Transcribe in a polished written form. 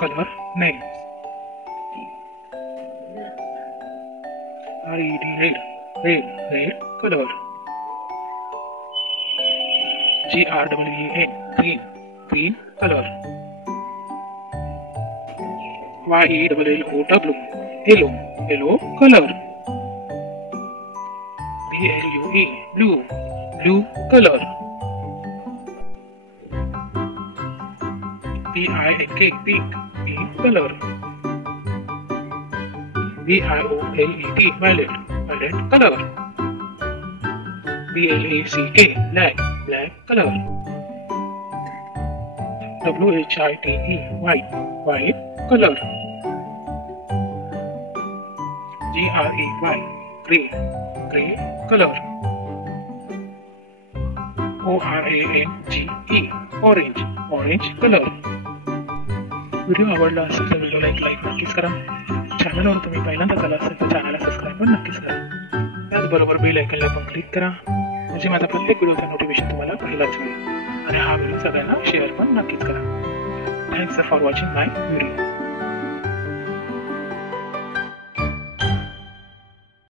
Color names. Red, red color. GREEN, green color. YELLOW, yellow color. BLUE, blue color. PINK, pink color. VIOLET, violet color. BLACK, black color. WHITE, white color. GRAY, gray color. ORANGE, orange color. Video आवडला असेल तर व्हिडिओला एक लाईक नक्कीच करा. चॅनलवर तुम्ही पहिल्यांदाच आला असेल तर चॅनलला सबस्क्राईब पण नक्कीच करा. त्याचबरोबर बेल आयकॉनला पण क्लिक करा म्हणजे माझा प्रत्येक व्हिडिओचा नोटिफिकेशन तुम्हाला पहिलाच मिळेल. आणि हा व्हिडिओ सगळ्यांना शेअर पण नक्कीच करा. Thanks for watching my video.